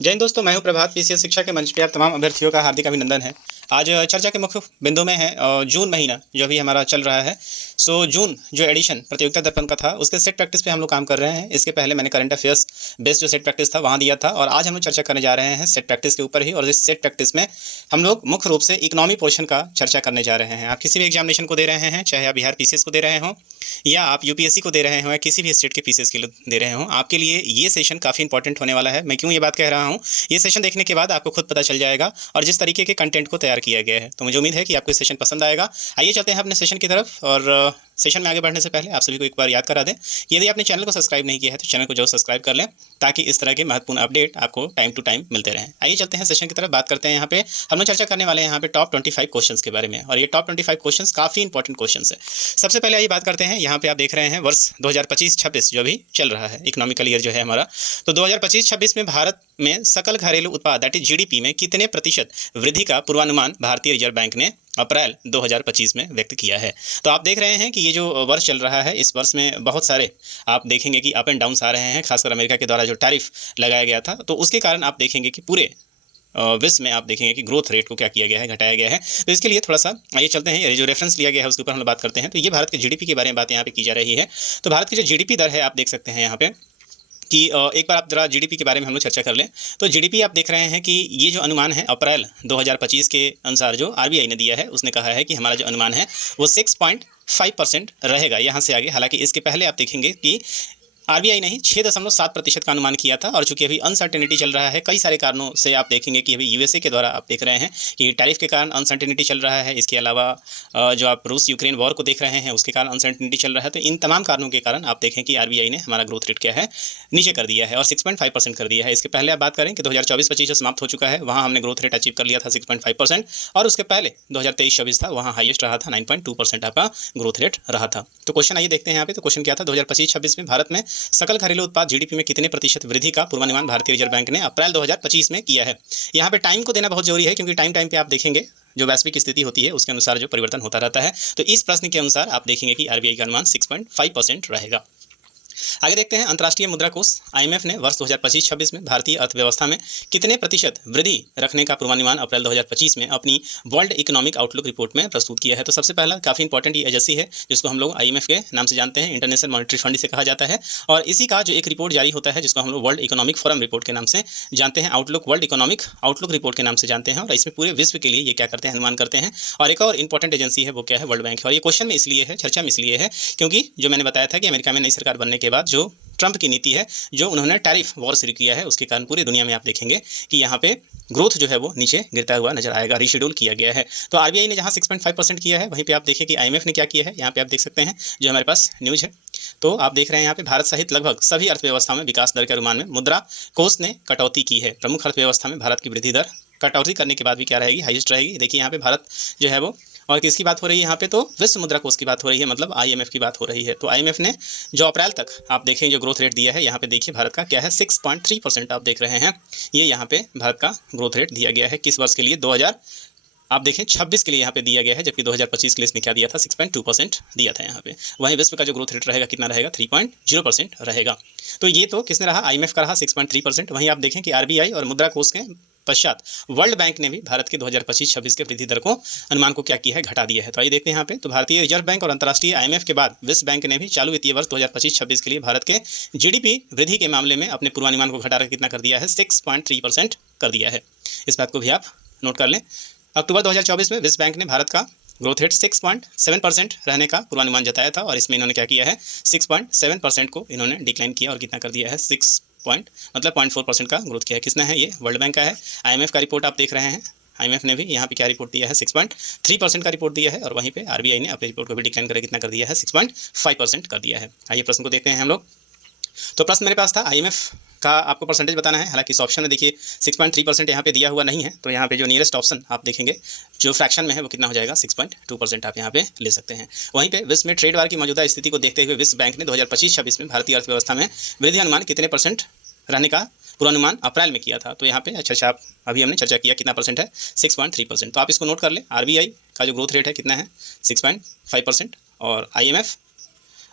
जय हिंद दोस्तों, मैं हूं प्रभात। पीसीएस शिक्षा के मंच पे आप तमाम अभ्यर्थियों का हार्दिक अभिनंदन है। आज चर्चा के मुख्य बिंदु में है जून महीना जो अभी हमारा चल रहा है। जून जो एडिशन प्रतियोगिता दर्पण का था उसके सेट प्रैक्टिस पे हम लोग काम कर रहे हैं। इसके पहले मैंने करंट अफेयर्स बेस्ड जो सेट प्रैक्टिस था वहाँ दिया था, और आज हम लोग चर्चा करने जा रहे हैं सेट प्रैक्टिस के ऊपर ही। और इस सेट प्रैक्टिस में हम लोग मुख्य रूप से इकोनॉमी पोर्शन का चर्चा करने जा रहे हैं। आप किसी भी एग्जामिनेशन को दे रहे हैं, चाहे आप बिहार पीसीएस को दे रहे हों या आप यूपीएससी को दे रहे हो या किसी भी स्टेट के पीसीएस के लिए दे रहे हो, आपके लिए ये सेशन काफ़ी इंपॉर्टेंट होने वाला है। मैं क्यों ये बात कह रहा हूँ, ये सेशन देखने के बाद आपको खुद पता चल जाएगा और जिस तरीके के कंटेंट को तैयार किया गया है। तो मुझे उम्मीद है कि आपको ये सेशन पसंद आएगा। आइए चलते हैं अपने सेशन की तरफ। और सेशन में आगे बढ़ने से पहले आप सभी को एक बार याद करा दें, यदि आपने चैनल को सब्सक्राइब नहीं किया है तो चैनल को जरूर सब्सक्राइब कर लें, ताकि इस तरह के महत्वपूर्ण अपडेट आपको टाइम टू टाइम मिलते रहें। आइए चलते हैं सेशन की तरफ। बात करते हैं यहाँ पे हम लोग चर्चा करने वाले हैं यहाँ पे टॉप 25 क्वेश्चंस के बारे में। और ये टॉप 25 क्वेश्चंस काफ़ी इंपॉर्टेंट क्वेश्चंस है। सबसे पहले आइए बात करते हैं, यहाँ पे आप देख रहे हैं वर्ष 2025-26 जो अभी चल रहा है, इकोनॉमिकल ईयर जो है हमारा। तो 2025-26 में भारत में सकल घरेलू उत्पाद दैट इज जीडीपी में कितने प्रतिशत वृद्धि का पूर्वानुमान भारतीय रिजर्व बैंक ने अप्रैल 2025 में व्यक्त किया है। तो आप देख रहे हैं कि ये जो वर्ष चल रहा है, इस वर्ष में बहुत सारे आप देखेंगे कि अप एंड डाउन्स आ रहे हैं। खासकर अमेरिका के द्वारा जो टैरिफ लगाया गया था, तो उसके कारण आप देखेंगे कि पूरे विश्व में आप देखेंगे कि ग्रोथ रेट को क्या किया गया है, घटाया गया है। तो इसके लिए थोड़ा सा आइए चलते हैं, ये जो रेफरेंस लिया गया है उसके ऊपर हम लोग बात करते हैं। तो ये भारत के जीडीपी के बारे में बात यहाँ पे की जा रही है। तो भारत की जो जीडीपी दर है आप देख सकते हैं यहाँ पे कि एक बार आप जरा जीडीपी के बारे में हम लोग चर्चा कर लें। तो जीडीपी आप देख रहे हैं कि ये जो अनुमान है अप्रैल 2025 के अनुसार जो आरबीआई ने दिया है, उसने कहा है कि हमारा जो अनुमान है वो 6.5% रहेगा यहाँ से आगे। हालांकि इसके पहले आप देखेंगे कि आरबीआई ने ही 6.7% का अनुमान किया था। और चूंकि अभी अनसर्टेनिटी चल रहा है कई सारे कारणों से, आप देखेंगे कि अभी यूएसए के द्वारा आप देख रहे हैं कि टैरिफ के कारण अनसर्टेनिटी चल रहा है। इसके अलावा जो आप रूस यूक्रेन वॉर को देख रहे हैं उसके कारण अनसर्टेनिटी चल रहा है। तो इन तमाम कारणों के कारण आप देखें कि आरबीआई ने हमारा ग्रोथ रेट क्या है, नीचे कर दिया है और 6.5% कर दिया है। इसके पहले आप बात करें कि 2024-25 जो समाप्त हो चुका है वहाँ हमने ग्रोथ रेट अचीव कर लिया था 6.5%, और उसके पहले 2023-24 था, वहाँ हाईएस्ट रहा था 9.2% आपका ग्रोथ रेट रहा था। तो क्वेश्चन आइए देखते हैं यहाँ पे। तो क्वेश्चन क्या था, 2025-26 में भारत में सकल घरेलू उत्पाद जीडीपी में कितने प्रतिशत वृद्धि का पूर्वानुमान भारतीय रिजर्व बैंक ने अप्रैल 2025 में किया है। यहाँ पे टाइम को देना बहुत जरूरी है, क्योंकि टाइम पे आप देखेंगे जो वैश्विक स्थिति होती है उसके अनुसार जो परिवर्तन होता रहता है। तो इस प्रश्न के अनुसार आप देखेंगे कि आरबीआई का अनुमान 6.5% रहेगा। आगे देखते हैं, अंतर्राष्ट्रीय मुद्रा कोष आईएमएफ ने वर्ष 2025-26 में भारतीय अर्थव्यवस्था में कितने प्रतिशत वृद्धि रखने का पूर्वानुमान अप्रैल 2025 में अपनी वर्ल्ड इकोनॉमिक आउटलुक रिपोर्ट में प्रस्तुत किया है। तो सबसे पहला काफ़ी इंपॉर्टेंट ये एजेंसी है जिसको हम लोग आईएमएफ के नाम से जानते हैं, इंटरनेशनल मॉनेटरी फंड से कहा जाता है। और इसी का जो एक रिपोर्ट जारी होता है जिसको हम लोग वर्ल्ड इकोनॉमिक फोरम रिपोर्ट के नाम से जानते हैं, outlook world economic outlook report के नाम से जानते हैं। और इसमें पूरे विश्व के लिए ये क्या करते हैं, अनुमान करते हैं। और एक और इंपॉर्टेंट एजेंसी है वो क्या है, वर्ल्ड बैंक है। और ये क्वेश्चन में इसलिए है, चर्चा में इसलिए है, क्योंकि जो मैंने बताया था कि अमेरिका में नई सरकार बनने के बाद जो ट्रंप की नीति है, जो उन्होंने टैरिफ वॉर शुरू किया है, उसके कारण पूरी दुनिया में आप देखेंगे कि यहाँ पे ग्रोथ जो है वो नीचे गिरता हुआ नजर आएगा, रीशेड्यूल किया गया है। तो आरबीआई ने जहाँ 6.5% किया है, वहीं पे आप देखिए कि आईएमएफ ने क्या किया है। यहाँ पे आप देख सकते हैं जो हमारे पास न्यूज़ है। तो आप देख रहे हैं यहाँ पे भारत सहित लगभग सभी अर्थव्यवस्थाओं में विकास दर के अनुमान में मुद्रा कोष ने कटौती की है। प्रमुख अर्थव्यवस्था में भारत की वृद्धि दर कटौती करने के बाद भी क्या रहेगी, हाईएस्ट रहेगी। देखिए यहाँ पे भारत जो है वो, और किसकी बात हो रही है यहाँ पे, तो विश्व मुद्रा कोष की बात हो रही है, मतलब आईएमएफ की बात हो रही है। तो आईएमएफ ने जो अप्रैल तक आप देखें जो ग्रोथ रेट दिया है, यहाँ पे देखिए भारत का क्या है, 6.3% आप देख रहे हैं। ये यहाँ पे भारत का ग्रोथ रेट दिया गया है किस वर्ष के लिए, 2000 आप देखें 26 के लिए यहाँ पे दिया गया है, जबकि 2025 के लिए इसने क्या दिया था, 6.2% दिया था यहाँ पे। वहीं विश्व का जो ग्रोथ रेट रहेगा कितना रहेगा, 3.0% रहेगा। तो ये तो किसने रहा, आईएमएफ का रहा 6.3%। वहीं आप देखें कि आरबीआई और मुद्रा कोष के पश्चात वर्ल्ड बैंक ने भी भारत के 2025-26 के वृद्धि दर को अनुमान को क्या किया है, घटा दिया है। तो आइए देखते हैं यहाँ पे। तो भारतीय रिजर्व बैंक और अंतर्राष्ट्रीय आईएमएफ के बाद विश्व बैंक ने भी चालू वित्तीय वर्ष 2025-26 के लिए भारत के जीडीपी वृद्धि के मामले में अपने पूर्वानुमान को घटाकर कितना कर दिया है, 6.3% कर दिया है। इस बात को भी आप नोट कर लें। अक्टूबर 2024 में विश्व बैंक ने भारत का ग्रोथ रेट 6.7% रहने का पूर्वानुमान जताया था, और इसमें इन्होंने क्या किया है, 6.7% को इन्होंने डिक्लाइन किया और कितना कर दिया है, 0.4% का ग्रोथ किया है। किसने है, ये वर्ल्ड बैंक का है। आईएमएफ का रिपोर्ट आप देख रहे हैं, आईएमएफ ने भी यहाँ पे क्या रिपोर्ट दिया है, 6.3% का रिपोर्ट दिया है। और वहीं पे आरबीआई ने अपनी रिपोर्ट को भी डिक्लाइन करके कितना कर दिया है, 6.5% कर दिया है। आइए प्रश्न को देखते हैं हम लोग। तो प्रश्न मेरे पास था आईएमएफ का आपको परसेंटेज बताना है। हालांकि इस ऑप्शन में देखिए 6.3% यहाँ पे दिया हुआ नहीं है, तो यहाँ पे जो नियरेस्ट ऑप्शन आप देखेंगे जो फ्रैक्शन में है वो कितना हो जाएगा, 6.2% आप यहाँ पे ले सकते हैं। वहीं पे विश्व में ट्रेड वार की मौजूदा स्थिति को देखते हुए विश्व बैंक ने 2025-26 में भारतीय अर्थव्यवस्था में वृद्धि अनुमान कितने परसेंट रहने का पूर्वानुमान अप्रैल में किया था। तो यहाँ पे अच्छा आप अभी हमने चर्चा किया कितना परसेंट है, 6.3%। तो आप इसको नोट कर लें। आरबीआई का जो ग्रोथ रेट है कितना है, 6.5%, और आईएमएफ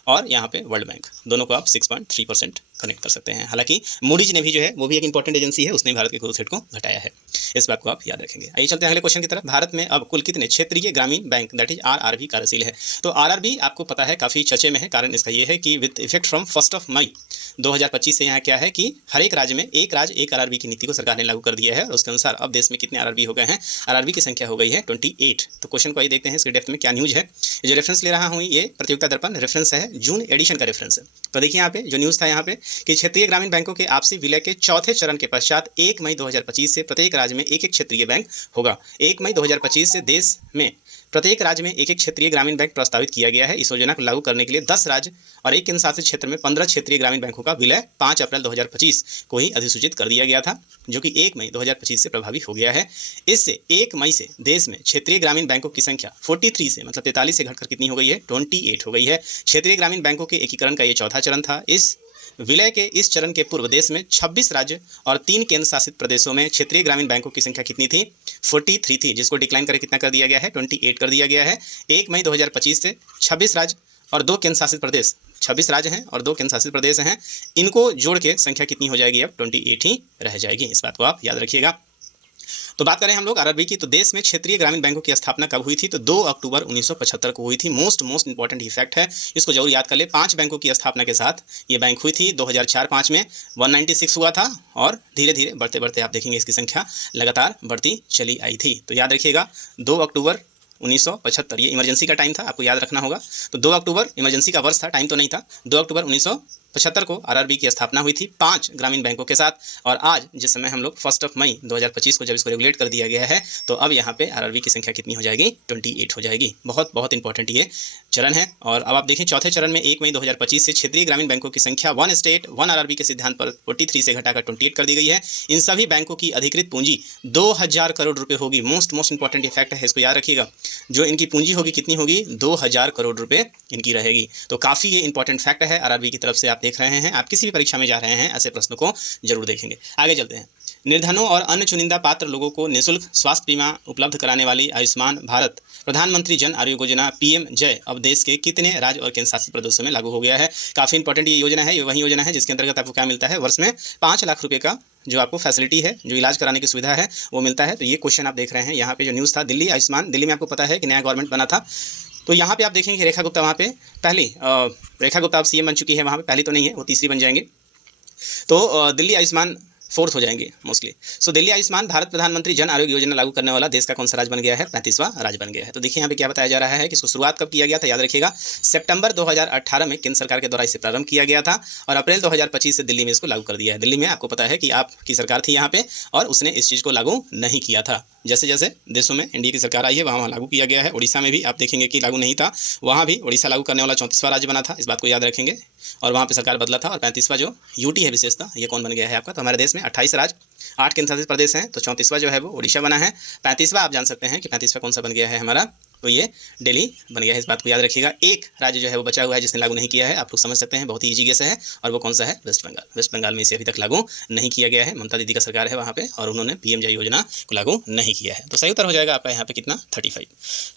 और यहाँ पे वर्ल्ड बैंक दोनों को आप 6.3% कनेक्ट कर सकते हैं। हालांकि मूडीज ने भी जो है वो भी एक इंपॉर्टेंट एजेंसी है, उसने भारत के ग्रोथ रेट को घटाया है। इस बात को आप याद रखेंगे। आइए चलते हैं अगले क्वेश्चन की तरफ। भारत में अब कुल कितने क्षेत्रीय ग्रामीण बैंक दैट इज आरआरबी कार्यशील है? तो आरआरबी आपको पता है काफ़ी चर्चे में है। कारण इसका ये है कि विद इफेक्ट फ्रॉम 1 मई 2025 से यहाँ क्या है कि हर एक राज्य में एक राज्य एक आरआरबी की नीति को सरकार ने लागू कर दिया है और उसके अनुसार अब देश में कितने आरआरबी हो गए हैं? आरआरबी की संख्या हो गई है 28। तो क्वेश्चन को आइए देखते हैं इसके डेप्थ में क्या न्यूज़ है। ये जो रेफरेंस ले रहा हूँ ये प्रतियोगिता दर्पण रेफरेंस है, जून एडिशन का रेफरेंस है। तो देखिए यहाँ पे जो न्यूज़ था यहाँ पे कि क्षेत्रीय ग्रामीण बैंकों के आपसी विलय के चौथे चरण के पश्चात 1 मई 2025 से प्रत्येक राज्य में एक एक क्षेत्रीय बैंक होगा। 1 मई 2025 से देश में प्रत्येक राज्य में एक एक क्षेत्रीय ग्रामीण बैंक प्रस्तावित किया गया है। इस योजना को लागू करने के लिए 10 राज्य और एक केंद्र शासित क्षेत्र में 15 क्षेत्रीय ग्रामीण बैंकों का विलय 5 अप्रैल 2025 को ही अधिसूचित कर दिया गया था, जो कि 1 मई 2025 से प्रभावी हो गया है। इससे 1 मई से देश में क्षेत्रीय ग्रामीण बैंकों की संख्या 43 से मतलब 43 से घटकर कितनी हो गई है? 28 हो गई है। क्षेत्रीय ग्रामीण बैंकों के एकीकरण का ये चौथा चरण था। इस विलय के इस चरण के पूर्व देश में 26 राज्य और 3 केंद्र शासित प्रदेशों में क्षेत्रीय ग्रामीण बैंकों की संख्या कितनी थी? 43 थी, जिसको डिक्लाइन करके कितना कर दिया गया है? 28 कर दिया गया है। 1 मई 2025 से 26 राज्य और 2 केंद्र शासित प्रदेश, 26 राज्य हैं और 2 केंद्र शासित प्रदेश हैं, इनको जोड़ के संख्या कितनी हो जाएगी? अब 28 ही रह जाएगी। इस बात को आप याद रखिएगा। तो बात करें हम लोग आरआरबी की, तो देश में क्षेत्रीय ग्रामीण बैंकों की स्थापना कब हुई थी? तो 2 अक्टूबर 1975 को हुई थी। मोस्ट इंपॉर्टेंट ही फैक्ट है, इसको जरूर याद कर ले। 5 बैंकों की स्थापना के साथ ये बैंक हुई थी। 2004-5 में 196 हुआ था और धीरे धीरे बढ़ते बढ़ते आप देखेंगे इसकी संख्या लगातार बढ़ती चली आई थी। तो याद रखिएगा 2 अक्टूबर 1975 ये इमरजेंसी का टाइम था, आपको याद रखना होगा। तो 2 अक्टूबर इमरजेंसी का वर्ष था, टाइम तो नहीं था। 2 अक्टूबर 1975 को आरआरबी की स्थापना हुई थी 5 ग्रामीण बैंकों के साथ। और आज जिस समय हम लोग 1 मई 2025 को जब इसको रेगुलेट कर दिया गया है, तो अब यहाँ पे आरआरबी की संख्या कितनी हो जाएगी? 28 हो जाएगी। बहुत इंपॉर्टेंट ये चरण है। और अब आप देखें चौथे चरण में 1 मई 2025 से क्षेत्रीय ग्रामीण बैंकों की संख्या 1 स्टेट 1 आरआरबी के सिद्धांत पर 43 से घटाकर 28 कर दी गई है। इन सभी बैंकों की अधिकृत पूंजी 2000 करोड़ रुपए होगी। मोस्ट इंपॉर्टेंट ये फैक्ट है, इसको याद रखिएगा। जो इनकी पूंजी होगी कितनी होगी? 2000 करोड़ रुपए इनकी रहेगी। तो काफ़ी ये इंपॉर्टेंट फैक्ट है आरआरबी की तरफ से, आप देख रहे हैं। आप किसी भी परीक्षा में जा रहे हैं ऐसे प्रश्नों को जरूर देखेंगे। आगे चलते हैं। निर्धनों और अन्य चुनिंदा पात्र लोगों को निःशुल्क स्वास्थ्य बीमा उपलब्ध कराने वाली आयुष्मान भारत प्रधानमंत्री जन आरोग्य योजना पीएम जय अब देश के कितने राज्य और केंद्र शासित प्रदेशों में लागू हो गया है? काफ़ी इंपॉर्टेंट ये योजना है। ये वही योजना है जिसके अंतर्गत आपको क्या मिलता है? वर्ष में 5 लाख रुपये का जो आपको फैसिलिटी है, जो इलाज कराने की सुविधा है, वो मिलता है। तो ये क्वेश्चन आप देख रहे हैं यहाँ पे जो न्यूज़ था दिल्ली आयुष्मान, दिल्ली में आपको पता है कि नया गवर्नमेंट बना था। तो यहाँ पे आप देखेंगे रेखा गुप्ता वहाँ पे पहली रेखा गुप्ता अब सीएम बन चुकी है वहाँ पे, पहली तो नहीं है, वो तीसरी बन जाएंगे। तो दिल्ली आयुष्मान 4th हो जाएंगे मोस्टली। सो दिल्ली आयुष्मान भारत प्रधानमंत्री जन आरोग्य योजना लागू करने वाला देश का कौन सा राज्य बन गया है? 35वां राज्य बन गया है। तो देखिए यहाँ पे क्या बताया जा रहा है कि इसको शुरुआत कब किया गया था? याद रखिएगा सितंबर 2018 में केंद्र सरकार के द्वारा इसे प्रारंभ किया गया था और अप्रैल 2025 से दिल्ली में इसको लागू कर दिया है। दिल्ली में आपको पता है कि आपकी सरकार थी यहाँ पे और उसने इस चीज़ को लागू नहीं किया था। जैसे जैसे देशों में एनडीए की सरकार आई है वहाँ लागू किया गया है। उड़ीसा में भी आप देखेंगे कि लागू नहीं था, वहाँ भी उड़ीसा लागू करने वाला 34वां राज्य बना था, इस बात को याद रखेंगे। और वहाँ पे सरकार बदला था। और 35वां जो यूटी है विशेषता, ये कौन बन गया है आपका? तो हमारे देश में 28 राज्य 8 केंद्र शासित प्रदेश हैं, तो 34वां जो है वो उड़ीसा बना है। 35वां आप जान सकते हैं कि 35वां कौन सा बन गया है हमारा? तो ये दिल्ली बन गया है। इस बात को याद रखिएगा। एक राज्य जो है वो बचा हुआ है जिसने लागू नहीं किया है, आप लोग समझ सकते हैं, बहुत ही ईजी गेस है। और वो कौन सा है? वेस्ट बंगाल। वेस्ट बंगाल में इसे अभी तक लागू नहीं किया गया है। ममता दीदी का सरकार है वहाँ पे और उन्होंने पीएम जय योजना को लागू नहीं किया है। तो सही उत्तर हो जाएगा आपका यहाँ पे कितना? 35।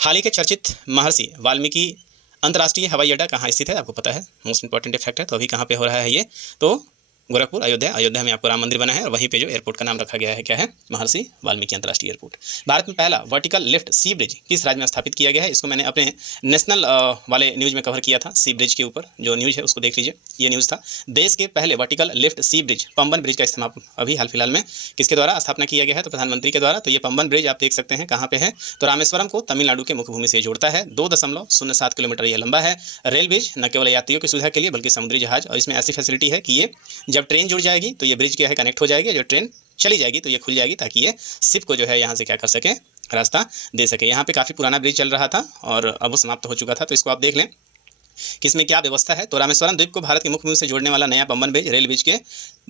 हाल ही के चर्चित महर्षि वाल्मीकि अंतर्राष्ट्रीय हवाई अड्डा कहाँ स्थित है? आपको पता है, मोस्ट इंपॉर्टेंट फैक्ट है। तो अभी कहाँ पे हो रहा है ये? तो गोरखपुर, अयोध्या में आपको राम मंदिर बना है और वहीं पे जो एयरपोर्ट का नाम रखा गया है क्या है? महर्षि वाल्मीकि अंतर्राष्ट्रीय एयरपोर्ट। भारत में पहला वर्टिकल लिफ्ट सी ब्रिज किस राज्य में स्थापित किया गया है? इसको मैंने अपने नेशनल वाले न्यूज़ में कवर किया था। सी ब्रिज के ऊपर जो न्यूज़ है उसको देख लीजिए, ये न्यूज़ था। देश के पहले वर्टिकल लिफ्ट सी ब्रिज पंबन ब्रिज का इस्तेमाल अभी हाल फिलहाल में किसके द्वारा स्थापना किया गया है? तो प्रधानमंत्री के द्वारा। तो ये पंबन ब्रिज आप देख सकते हैं कहाँ पे है? तो रामेश्वरम को तमिलनाडु के मुख्य भूमि से जोड़ता है। 2.07 किलोमीटर यह लंबा है। रेल ब्रिज न केवल यात्रियों की सुविधा के लिए बल्कि समुद्री जहाज, और इसमें ऐसी फैसिलिटी है कि ये जब ट्रेन जुड़ जाएगी तो ये ब्रिज क्या है? कनेक्ट हो जाएगी। जो ट्रेन चली जाएगी तो ये खुल जाएगी ताकि ये शिप को जो है यहाँ से क्या कर सके? रास्ता दे सके। यहाँ पे काफ़ी पुराना ब्रिज चल रहा था और अब वो समाप्त हो चुका था। तो इसको आप देख लें कि इसमें क्या व्यवस्था है। तो रामेश्वरम द्वीप को भारत के मुख्य भूमि से जोड़ने वाला नया पंबन ब्रिज रेल ब्रिज के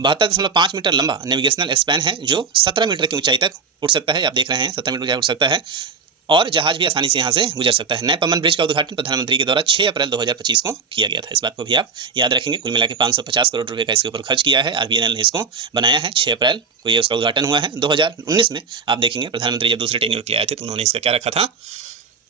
72.5 मीटर लंबा नेविगेशनल स्पैन है, जो 17 मीटर की ऊंचाई तक उठ सकता है। आप देख रहे हैं 17 मीटर ऊंचाई उठ सकता है और जहाज भी आसानी से यहाँ से गुजर सकता है। नए पंबन ब्रिज का उद्घाटन प्रधानमंत्री के द्वारा 6 अप्रैल 2025 को किया गया था। इस बात को भी आप याद रखेंगे। कुल मिला के 550 करोड़ रुपए का इसके ऊपर खर्च किया है। आरबीएनएल ने इसको बनाया है। 6 अप्रैल को ये उसका उद्घाटन हुआ है। 2019 में आप देखेंगे प्रधानमंत्री जब दूसरे टेन्योर के लिए आए थे तो उन्होंने इसका क्या रखा था?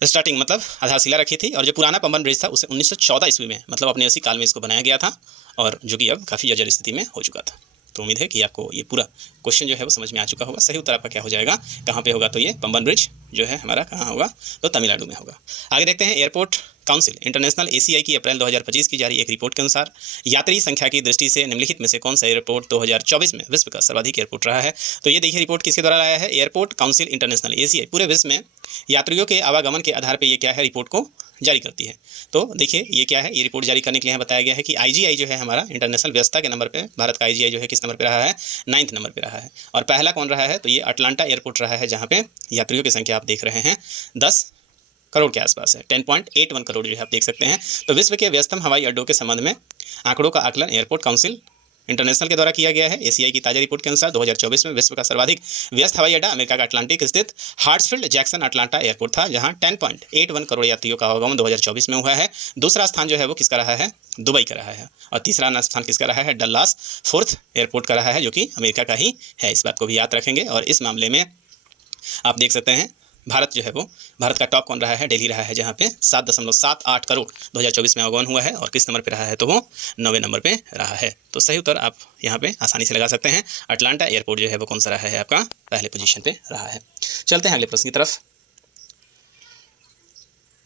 स्टार्टिंग मतलब आधारशिला रखी थी, और जो पुराना पंबन ब्रिज था उसे 1914 ईस्वी में मतलब अपने उसी काल में इसको बनाया गया था, और जो कि अब काफ़ी जर्जर स्थिति में हो चुका था। तो उम्मीद है कि आपको ये पूरा क्वेश्चन जो है वो समझ में आ चुका होगा। सही उत्तर आपका क्या हो जाएगा, कहाँ पे होगा, तो ये पंबन ब्रिज जो है हमारा कहाँ होगा, तो तमिलनाडु में होगा। आगे देखते हैं, एयरपोर्ट काउंसिल इंटरनेशनल एसीआई की अप्रैल 2025 की जारी एक रिपोर्ट के अनुसार यात्री संख्या की दृष्टि से निम्नलिखित में से कौन सा एयरपोर्ट 2024 में विश्व का सर्वाधिक एयरपोर्ट रहा है। तो ये देखिए रिपोर्ट किसके द्वारा लाया है, एयरपोर्ट काउंसिल इंटरनेशनल एसीआई पूरे विश्व में यात्रियों के आवागमन के आधार पर ये क्या है, रिपोर्ट को जारी करती है। तो देखिए ये क्या है, ये रिपोर्ट जारी करने के लिए बताया गया है कि आईजीआई जो है हमारा इंटरनेशनल व्यवस्था के नंबर पे भारत का आईजीआई जो है किस नंबर पे रहा है, 9th नंबर पे रहा है। और पहला कौन रहा है, तो ये अटलांटा एयरपोर्ट रहा है, जहाँ पे यात्रियों की संख्या आप देख रहे हैं 10 करोड़ के आसपास है, 10.81 करोड़ जो है आप देख सकते हैं। तो विश्व के व्यस्तम हवाई अड्डों के संबंध में आंकड़ों का आकलन एयरपोर्ट काउंसिल इंटरनेशनल के द्वारा किया गया है। एसीआई की ताजा रिपोर्ट के अनुसार 2024 में विश्व का सर्वाधिक व्यस्त हवाई अड्डा अमेरिका का अटलांटिक स्थित हार्ट्सफील्ड जैक्सन अटलांटा एयरपोर्ट था, जहां 10.81 करोड़ यात्रियों का आवागमन 2024 में हुआ है। दूसरा स्थान जो है वो किसका रहा है, दुबई का रहा है, और तीसरा स्थान किसका रहा है, डल्लास फोर्थ एयरपोर्ट का रहा है, जो कि अमेरिका का ही है। इस बात को भी याद रखेंगे। और इस मामले में आप देख सकते हैं भारत जो है वो, भारत का टॉप कौन रहा है, दिल्ली रहा है, जहाँ पे 7.78 करोड़ 2024 में आगमन हुआ है, और किस नंबर पे रहा है, तो वो 9वें नंबर पे रहा है। तो सही उत्तर आप यहाँ पे आसानी से लगा सकते हैं, अटलांटा एयरपोर्ट जो है वो कौन सा रहा है, आपका पहले पोजीशन पे रहा है। चलते हैं अगले प्रश्न की तरफ।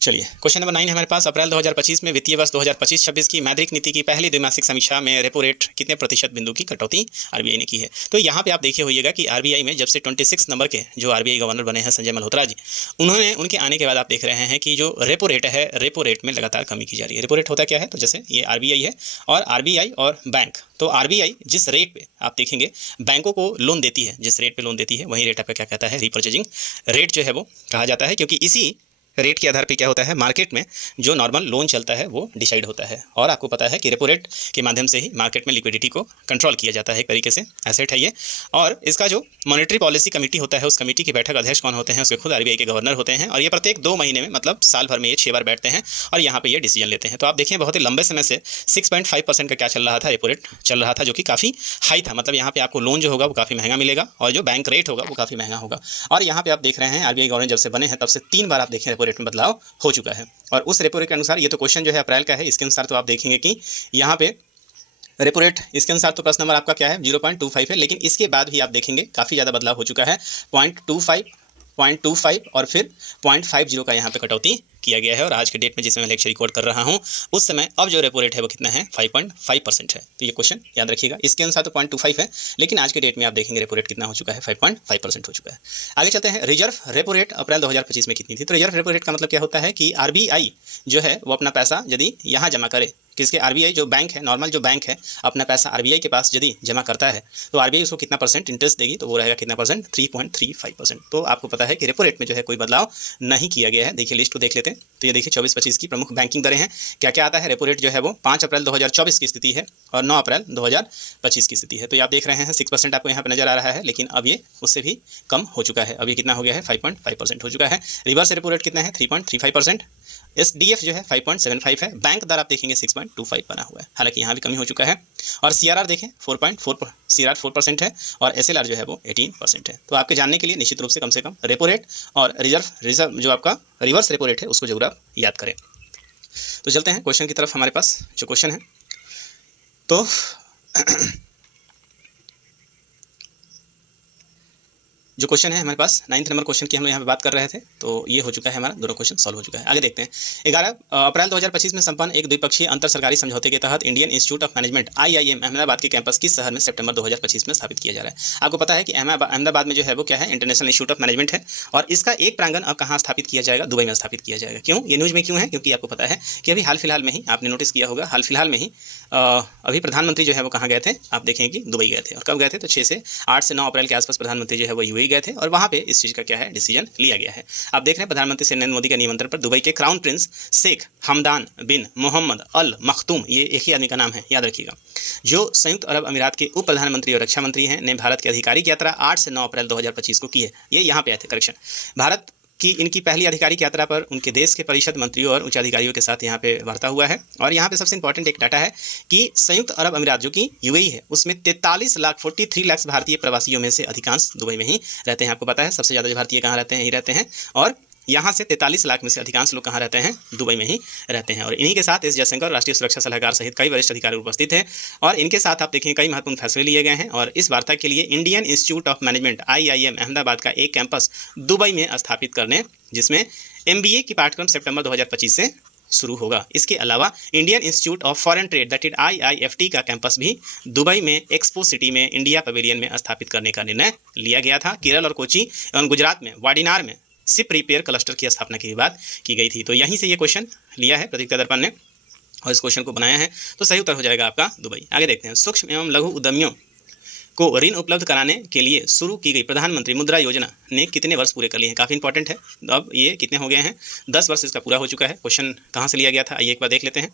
चलिए क्वेश्चन नंबर 9 है हमारे पास, अप्रैल 2025 में वित्तीय वर्ष 2025-26 की मौद्रिक नीति की पहली द्विमासिक समीक्षा में रेपो रेट कितने प्रतिशत बिंदु की कटौती आरबीआई ने की है। तो यहाँ पे आप देखे होइएगा कि आरबीआई में जब से 26 नंबर के जो आरबीआई गवर्नर बने हैं संजय मल्होत्रा जी, उनके आने के बाद आप देख रहे हैं कि जो रेपो रेट है, रेपो रेट में लगातार कमी की जा रही है। रेपो रेट होता क्या है, तो जैसे ये आरबीआई है और आरबीआई और बैंक, तो आरबीआई जिस रेट पे आप देखेंगे बैंकों को लोन देती है, जिस रेट पे लोन देती है वही रेट आपका क्या कहता है, रीपर्चेजिंग रेट जो है वो कहा जाता है, क्योंकि इसी रेट के आधार पे क्या होता है, मार्केट में जो नॉर्मल लोन चलता है वो डिसाइड होता है। और आपको पता है कि रेपो रेट के माध्यम से ही मार्केट में लिक्विडिटी को कंट्रोल किया जाता है, एक तरीके से एसेट है ये। और इसका जो मॉनेटरी पॉलिसी कमेटी होता है, उस कमेटी के बैठक अध्यक्ष कौन होते हैं, उसके खुद आरबीआई के गवर्नर होते हैं, और ये प्रत्येक 2 महीने में मतलब साल भर में ये 6 बार बैठते हैं और यहाँ पे ये डिसीजन लेते हैं। तो आप देखिए बहुत ही लंबे समय से 6.5% का क्या चल रहा था, रेपो रेट चल रहा था, जो कि काफ़ी हाई था। मतलब यहाँ पे आपको लोन जो होगा वो काफ़ी महंगा मिलेगा, और जो बैंक रेट होगा वो काफ़ी महंगा होगा। और यहाँ पे आप देख रहे हैं आरबीआई गवर्नर जब से बने हैं तब से 3 बार आप देखें रेपो रेट में बदलाव हो चुका है। और उस रेपो रेट के अनुसार, ये तो क्वेश्चन जो है अप्रैल का है, इसके अनुसार तो आप देखेंगे कि यहाँ पे रेपो रेट इसके अनुसार तो प्रश्न नंबर आपका क्या है, 0.25 है, लेकिन इसके बाद भी आप देखेंगे काफ़ी ज़्यादा बदलाव हो चुका है। 0.25 और फिर 0.50 का यहाँ पे कटौती किया गया है। और आज के डेट में जिसमें मैं लेक्चर रिकॉर्ड कर रहा हूँ उस समय अब जो रेपो रेट है वो कितना है, 5.5% है। तो ये क्वेश्चन याद रखिएगा। इसके अनुसार तो 0.25 है, लेकिन आज के डेट में आप देखेंगे रेपो रेट कितना हो चुका है, 5.5% हो चुका है। आगे चलते हैं, रिजर्व रेपो रेट अप्रैल 2025 में कितनी थी। तो रिजर्व रेपो रेट का मतलब क्या होता है कि आरबीआई जो है वो अपना पैसा यदि यहाँ जमा करे, किसके, आरबीआई जो बैंक है, नॉर्मल जो बैंक है, अपना पैसा आरबीआई के पास यदि जमा करता है तो आरबीआई उसको कितना परसेंट इंटरेस्ट देगी, तो वो रहेगा कितना परसेंट, 3.35%। तो आपको पता है कि रेपो रेट में जो है कोई बदलाव नहीं किया गया है। देखिए लिस्ट को देख लेते हैं, तो ये देखिए 24-25 की प्रमुख बैंकिंग दरें हैं, क्या क्या आता है। रेपो रेट जो है वो 5 अप्रैल 2024 की स्थिति है और 9 अप्रैल 2025 की स्थिति है। तो आप देख रहे हैं 6% आपको यहाँ पर नजर आ रहा है, लेकिन अब ये उससे भी कम हो चुका है। अब ये कितना हो गया है, 5.5% हो चुका है। रिवर्स रेपो रेट कितना है, 3.35%। एसडीएफ जो है 5.75 है। बैंक दर आप देखेंगे 6.25 बना हुआ है, हालांकि यहाँ भी कमी हो चुका है। और सीआरआर देखें 4.4, सीआरआर 4% है, और एसएलआर जो है वो 18% है। तो आपके जानने के लिए निश्चित रूप से कम रेपो रेट और रिजर्व जो आपका रिवर्स रेपो रेट है उसको जरूर आप याद करें। तो चलते हैं क्वेश्चन की तरफ। हमारे पास जो क्वेश्चन है, तो जो क्वेश्चन है हमारे पास 9th नंबर क्वेश्चन की हम लोग यहाँ पे बात कर रहे थे, तो ये हो चुका है, हमारा दोनों क्वेश्चन सॉल्व हो चुका है। आगे देखते हैं, 11 अप्रैल 2025 में संपन्न एक द्विपक्षीय अंतर सरकारी समझौते के तहत Indian institute of management IIM Ahmedabad के कैंपस किस शहर में सितंबर 2025 में स्थापित किया जा रहा है। आपको पता है कि अहमदाबाद में जो है वो क्या है, इंटरनेशनल इंस्टीट्यूट ऑफ मैनेजमेंट है, और इसका एक प्रांगण अब कहाँ स्थापित किया जाएगा, दुबई में स्थापित किया जाएगा। क्यों, ये न्यूज़ में क्यों है, क्योंकि आपको पता है कि अभी हाल फिलहाल में ही आपने नोटिस किया होगा, हाल फिलहाल में ही अभी प्रधानमंत्री जो है वो कहाँ गए थे, आप देखेंगे कि दुबई गए थे। और कब गए थे, तो 8 से 9 अप्रैल के आसपास प्रधानमंत्री जो है वो यूएई गए थे, और वहाँ पे इस चीज़ का क्या है, डिसीजन लिया गया है। आप देख रहे हैं प्रधानमंत्री नरेंद्र मोदी के निमंत्रण पर दुबई के क्राउन प्रिंस शेख हमदान बिन मोहम्मद अल मखतूम, ये एक ही आदमी का नाम है, याद रखिएगा, जो संयुक्त अरब अमीरात के उप प्रधानमंत्री और रक्षा मंत्री हैं, ने भारत की आधिकारिक यात्रा 8 से 9 अप्रैल 2025 को की है। ये यहाँ पे आए थे, करेक्शन, भारत कि इनकी पहली आधिकारिक यात्रा पर उनके देश के परिषद मंत्रियों और उच्च अधिकारियों के साथ यहाँ पे वार्ता हुआ है। और यहाँ पे सबसे इंपॉर्टेंट एक डाटा है कि संयुक्त अरब अमीरात जो कि यूएई है, उसमें 43 लाख भारतीय प्रवासियों में से अधिकांश दुबई में ही रहते हैं। आपको पता है सबसे ज़्यादा जो भारतीय कहाँ रहते हैं, यही रहते हैं। और यहाँ से 43 लाख में से अधिकांश लोग कहाँ रहते हैं, दुबई में ही रहते हैं। और इन्हीं के साथ एस जयशंकर राष्ट्रीय सुरक्षा सलाहकार सहित कई वरिष्ठ अधिकारी उपस्थित हैं और इनके साथ आप देखें कई महत्वपूर्ण फैसले लिए गए हैं। और इस वार्ता के लिए Indian institute of management IIM Ahmedabad का एक कैंपस दुबई में स्थापित करने, जिसमें MBA की पाठ्यक्रम सितंबर 2025 से शुरू होगा। इसके अलावा Indian institute of foreign trade that is IIFT का कैंपस भी दुबई में एक्सपो सिटी में इंडिया पवेलियन में स्थापित करने का निर्णय लिया गया था। केरल और कोची एवं गुजरात में वाडिनार में शिप रिपेयर क्लस्टर की स्थापना की बात की गई थी। तो यहीं से ये क्वेश्चन लिया है प्रतियोगिता दर्पण ने और इस क्वेश्चन को बनाया है, तो सही उत्तर हो जाएगा आपका दुबई। आगे देखते हैं, सूक्ष्म एवं लघु उद्यमियों को ऋण उपलब्ध कराने के लिए शुरू की गई प्रधानमंत्री मुद्रा योजना ने कितने वर्ष पूरे कर लिए हैं। काफ़ी इंपॉर्टेंट है। अब ये कितने हो गए हैं, 10 वर्ष इसका पूरा हो चुका है। क्वेश्चन कहाँ से लिया गया था, आइए एक बार देख लेते हैं।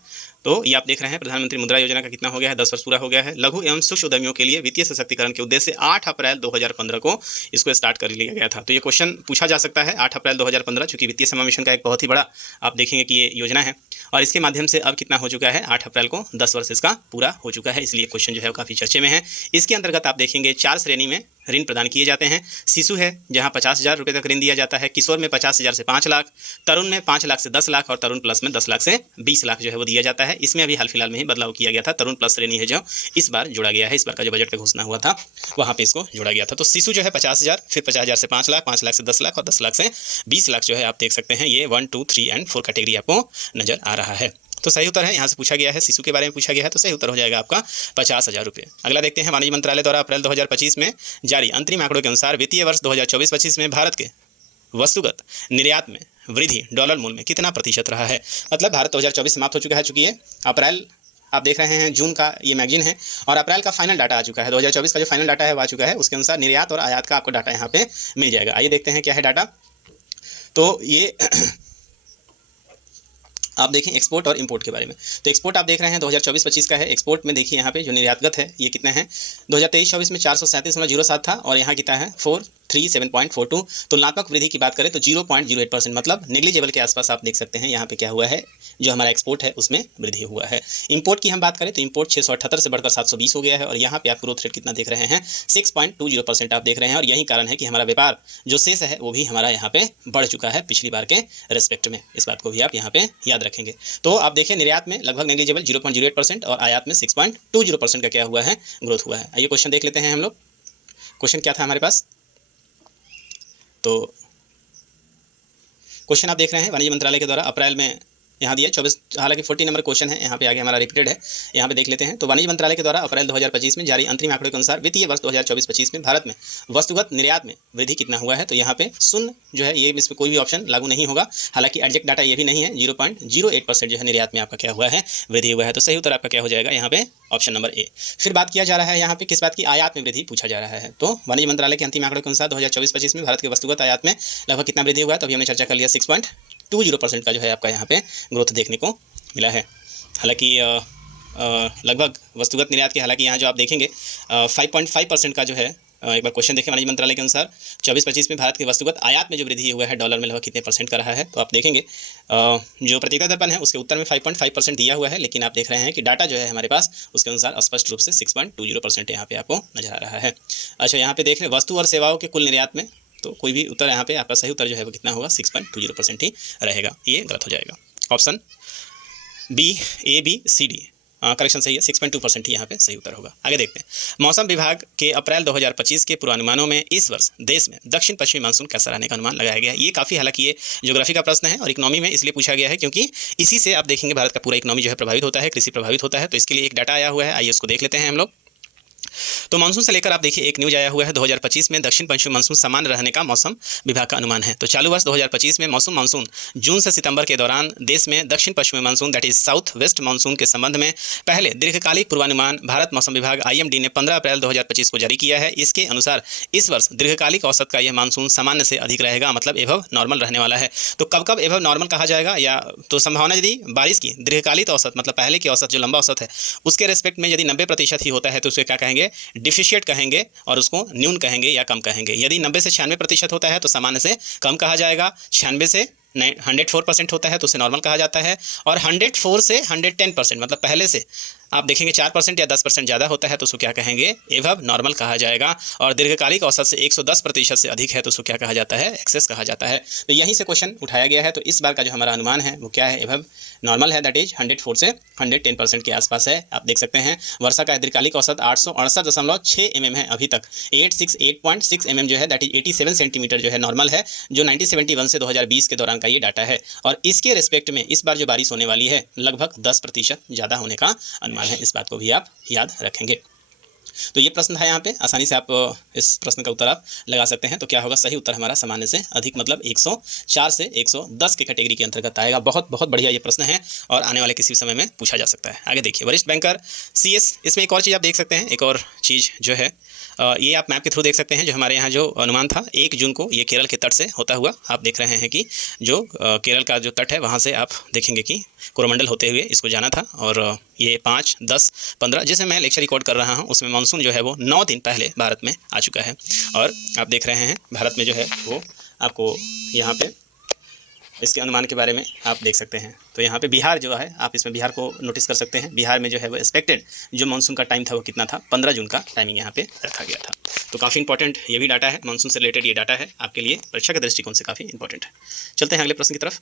तो ये आप देख रहे हैं प्रधानमंत्री मुद्रा योजना का कितना हो गया है, 10 वर्ष पूरा हो गया है। लघु एवं सूक्ष्म उद्यमियों के लिए वित्तीय सशक्तिकरण के उद्देश्य से 8 अप्रैल 2015 को इसको स्टार्ट कर लिया गया था। तो ये क्वेश्चन पूछा जा सकता है 8 अप्रैल 2015, चूँकि वित्तीय समावेशन का एक बहुत ही बड़ा आप देखेंगे कि ये योजना है और इसके माध्यम से अब कितना हो चुका है, 8 अप्रैल को 10 वर्ष इसका पूरा हो चुका है। इसलिए क्वेश्चन जो है वो काफ़ी चर्चे में है। इसके अंतर्गत आप देखेंगे 4 श्रेणी में ऋण प्रदान किए जाते हैं। शिशु है जहां 50,000 रुपये तक ऋण दिया जाता है, किशोर में 50,000 से 5 लाख, तरुण में 5 लाख से 10 लाख और तरुण प्लस में 10 लाख से 20 लाख जो है वो दिया जाता है। इसमें अभी हाल फिलहाल में ही बदलाव किया गया था, तरुण प्लस श्रेणी है जो इस बार जोड़ा गया है। इस बार का जो बजट पे घोषणा हुआ था वहाँ पे इसको जोड़ा गया था। तो शिशु जो है 50,000, फिर 50,000 से 5 लाख, 5 लाख से 10 लाख और 10 लाख से 20 लाख जो है आप देख सकते हैं। ये 1, 2, 3 एंड 4 कैटेगरी आपको नजर आ रहा है। तो सही उत्तर है, यहाँ से पूछा गया है, शिशु के बारे में पूछा गया है, तो सही उत्तर हो जाएगा आपका 50,000 रुपये। अगला देखते हैं, वाणिज्य मंत्रालय द्वारा अप्रैल 2025 में जारी अंतरिम आंकड़ों के अनुसार वित्तीय वर्ष 2024-25 में भारत के वस्तुगत निर्यात में वृद्धि डॉलर मूल्य में कितना प्रतिशत रहा है। मतलब भारत 2024 समाप्त हो चुका है, चूँकि ये अप्रैल आप देख रहे हैं जून का ये मैगजीन है और अप्रैल का फाइनल डाटा आ चुका है। 2024 का जो फाइनल डाटा है वो आ चुका है, उसके अनुसार निर्यात और आयात का आपको डाटा यहाँ पे मिल जाएगा। आइए देखते हैं क्या है डाटा। तो ये आप देखें एक्सपोर्ट और इंपोर्ट के बारे में। तो एक्सपोर्ट आप देख रहे हैं 2024-25 का है। एक्सपोर्ट में देखिए यहाँ पे जो निर्यातगत है ये कितना है, 2023-24 में 437.07 था और यहाँ कितना है 437.42। तुलनात्मक वृद्धि की बात करें तो 0.08%, मतलब नेग्लिजिबल के आसपास आप देख सकते हैं यहाँ पे क्या हुआ है, जो हमारा एक्सपोर्ट है उसमें वृद्धि हुआ है। इंपोर्ट की हम बात करें तो इंपोर्ट 678 से बढ़कर 720 हो गया है और यहाँ पे आप ग्रोथ रेट कितना देख रहे हैं, 6.20% आप देख रहे हैं। और यही कारण है कि हमारा व्यापार जो शेष है वो भी हमारा यहाँ पे बढ़ चुका है पिछली बार के रिस्पेक्ट में। इस बात को भी आप यहाँ पे याद रखेंगे। तो आप देखें निर्यात में लगभग नेग्लिजिबल 0.08% और आयात में 6.20% का क्या हुआ है, ग्रोथ हुआ है। आइए क्वेश्चन देख लेते हैं हम लोग। क्वेश्चन क्या था हमारे पास, तो क्वेश्चन आप देख रहे हैं वाणिज्य मंत्रालय के द्वारा अप्रैल में यहाँ दिया 24, हालांकि 40 नंबर क्वेश्चन है, यहाँ पे आगे हमारा रिपीटेड है, यहाँ पे देख लेते हैं। तो वाणिज्य मंत्रालय के द्वारा अप्रैल 2025 में जारी अंतरिम आंकड़ों के अनुसार वित्तीय वर्ष 2024-25 में भारत में वस्तुगत निर्यात में वृद्धि कितना हुआ है। तो यहाँ पे शून्य जो है ये इसमें कोई भी ऑप्शन लागू नहीं होगा, हालांकि एग्जैक्ट डाटा ये भी नहीं है। 0.08% जो है निर्यात में आपका क्या हुआ है, वृद्धि हुआ है। तो सही उत्तर आपका क्या हो जाएगा यहाँ पे, ऑप्शन नंबर ए। फिर बात किया जा रहा है यहाँ पे किस बात की, आयात में वृद्धि पूछा जा रहा है। तो वाणिज्य मंत्रालय के अंतिम आंकड़ों के अनुसार 2024-25 में भारत के वस्तुगत आयात में लगभग कितना वृद्धि हुआ है, तो अभी हमने चर्चा कर लिया 6.20% का जो है आपका यहाँ पे ग्रोथ देखने को मिला है। हालांकि लगभग वस्तुगत निर्यात के, हालांकि यहाँ जो आप देखेंगे 5.5% का जो है, एक बार क्वेश्चन देखें वाणिज्य मंत्रालय के अनुसार 24-25 में भारत के वस्तुगत आयात में जो वृद्धि हुआ है डॉलर में लगभग कितने % का रहा है। तो आप देखेंगे जो प्रतियोगिता दर्पण है उसके उत्तर में 5.5% दिया हुआ है, लेकिन आप देख रहे हैं कि डाटा जो है हमारे पास उसके अनुसार स्पष्ट रूप से 6.20% यहाँ पे आपको नजर आ रहा है। अच्छा, यहाँ पे देख रहे हैं वस्तु और सेवाओं के कुल निर्यात में, तो कोई भी उत्तर यहाँ पे आपका सही उत्तर जो है वो कितना होगा, 6.20% ही रहेगा। ये गलत हो जाएगा। ऑप्शन बी, ए, बी, सी, डी करेक्शन सही है, 6.2% ही यहाँ पे सही उत्तर होगा। आगे देखते हैं, मौसम विभाग के अप्रैल 2025 के पूर्वानुमानों में इस वर्ष देश में दक्षिण पश्चिमी मानसून कैसा रहने का अनुमान लगाया गया है। ये काफ़ी, हालांकि ये ज्योग्राफी का प्रश्न है और इकोनॉमी में इसलिए पूछा गया है क्योंकि इसी से आप देखेंगे भारत का पूरा इकोनॉमी जो है प्रभावित होता है, कृषि प्रभावित होता है। तो इसके लिए एक डाटा आया हुआ है, आइए उसको देख लेते हैं हम लोग। तो मानसून से लेकर आप देखिए एक न्यूज आया हुआ है, 2025 में दक्षिण पश्चिम मानसून सामान्य रहने का मौसम विभाग का अनुमान है। तो चालू वर्ष 2025 में मानसून जून से सितंबर के दौरान देश में दक्षिण पश्चिमी monsoon that is south west monsoon के संबंध में पहले दीर्घकालिक पूर्वानुमान भारत मौसम विभाग IMD ने 15 अप्रैल 2025 को जारी किया है। इसके अनुसार इस वर्ष दीर्घकालिक औसत का यह मानसून सामान्य से अधिक रहेगा, मतलब एभव नॉर्मल रहने वाला है। तो कब कब एभव नॉर्मल कहा जाएगा, या तो संभावना यदि बारिश की दीर्घकालिक औसत मतलब पहले की औसत जो लंबा औसत है उसके रेस्पेक्ट में यदि 90% ही होता है तो उसे क्या कहेंगे, डिफिशिएट कहेंगे, और उसको न्यून कहेंगे या कम कहेंगे। यदि 90 से 96% होता है तो सामान्य से कम कहा जाएगा, 96 से 104% होता है तो उसे नॉर्मल कहा जाता है, और 104 से 110% मतलब पहले से आप देखेंगे 4% या 10% ज़्यादा होता है तो उसको क्या कहेंगे, एबव नॉर्मल कहा जाएगा। और दीर्घकालिक औसत से 110% से अधिक है तो उसको क्या कहा जाता है, एक्सेस कहा जाता है। तो यहीं से क्वेश्चन उठाया गया है। तो इस बार का जो हमारा अनुमान है वो क्या है, एबव नॉर्मल है, दैट इज 104 से 110% के आसपास है। आप देख सकते हैं वर्षा का दीर्घकालिक औसत 868.6 mm है अभी तक। 868.6 mm जो है दैट इज 87 सेंटीमीटर जो है नॉर्मल है, जो 1971 से 2020 के दौरान का ये डाटा है। और इसके रिस्पेक्ट में इस बार जो बारिश होने वाली है लगभग 10% ज़्यादा होने का अनुमान है। इस बात को भी आप याद रखेंगे। तो ये प्रश्न था यहाँ पे, आसानी से आप इस प्रश्न का उत्तर आप लगा सकते हैं। तो क्या होगा, सही उत्तर हमारा सामान्य से अधिक मतलब 104 से 110 के कैटेगरी के अंतर्गत आएगा। बहुत बहुत बढ़िया ये प्रश्न है और आने वाले किसी समय में पूछा जा सकता है। आगे देखिए, वरिष्ठ बैंकर CS, इसमें एक और चीज़ आप देख सकते हैं, एक और चीज़ जो है ये आप मैप के थ्रू देख सकते हैं। जो हमारे यहाँ जो अनुमान था 1 जून को, ये केरल के तट से होता हुआ आप देख रहे हैं कि जो केरल का जो तट है वहाँ से आप देखेंगे कि कोरोमंडल होते हुए इसको जाना था। और ये 5, 10, 15 जिसमें मैं लेक्चर रिकॉर्ड कर रहा हूँ उसमें मानसून जो है वो 9 दिन पहले भारत में आ चुका है। और आप देख रहे हैं भारत में जो है वो आपको यहाँ पे इसके अनुमान के बारे में आप देख सकते हैं। तो यहाँ पे बिहार जो है, आप इसमें बिहार को नोटिस कर सकते हैं। बिहार में जो है वो एक्सपेक्टेड जो मानसून का टाइम था वो कितना था, 15 जून का टाइमिंग यहाँ पे रखा गया था। तो काफ़ी इंपॉर्टेंट ये भी डाटा है, मानसून से रिलेटेड ये डाटा है, आपके लिए परीक्षा के दृष्टिकोण से काफ़ी इंपॉर्टेंट है। चलते हैं अगले प्रश्न की तरफ।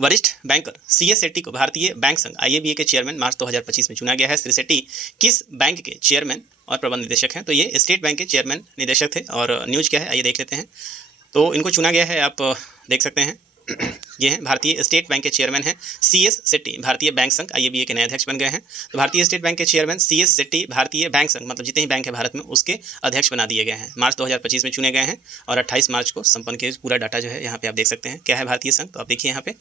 वरिष्ठ बैंकर CS सेट्टी को भारतीय बैंक संघ IABA के चेयरमैन मार्च 2025 में चुना गया है। श्री सेट्टी किस बैंक के चेयरमैन और प्रबंध निदेशक हैं? तो ये स्टेट बैंक के चेयरमैन निदेशक थे। और न्यूज़ क्या है आइए देख लेते हैं। तो इनको चुना गया है, आप देख सकते हैं ये हैं भारतीय स्टेट बैंक के चेयरमैन हैं CS सेट्टी, भारतीय बैंक संघ IABA के नए अध्यक्ष बन गए हैं। तो भारतीय स्टेट बैंक के चेयरमैन CS सेट्टी भारतीय बैंक संघ मतलब जितने ही बैंक है भारत में उसके अध्यक्ष बना दिए गए हैं। मार्च 2025 में चुने गए हैं और 28 मार्च को संपन्न किए। पूरा डाटा जो है यहाँ पे आप देख सकते हैं क्या है भारतीय संघ। तो आप देखिए यहाँ पे,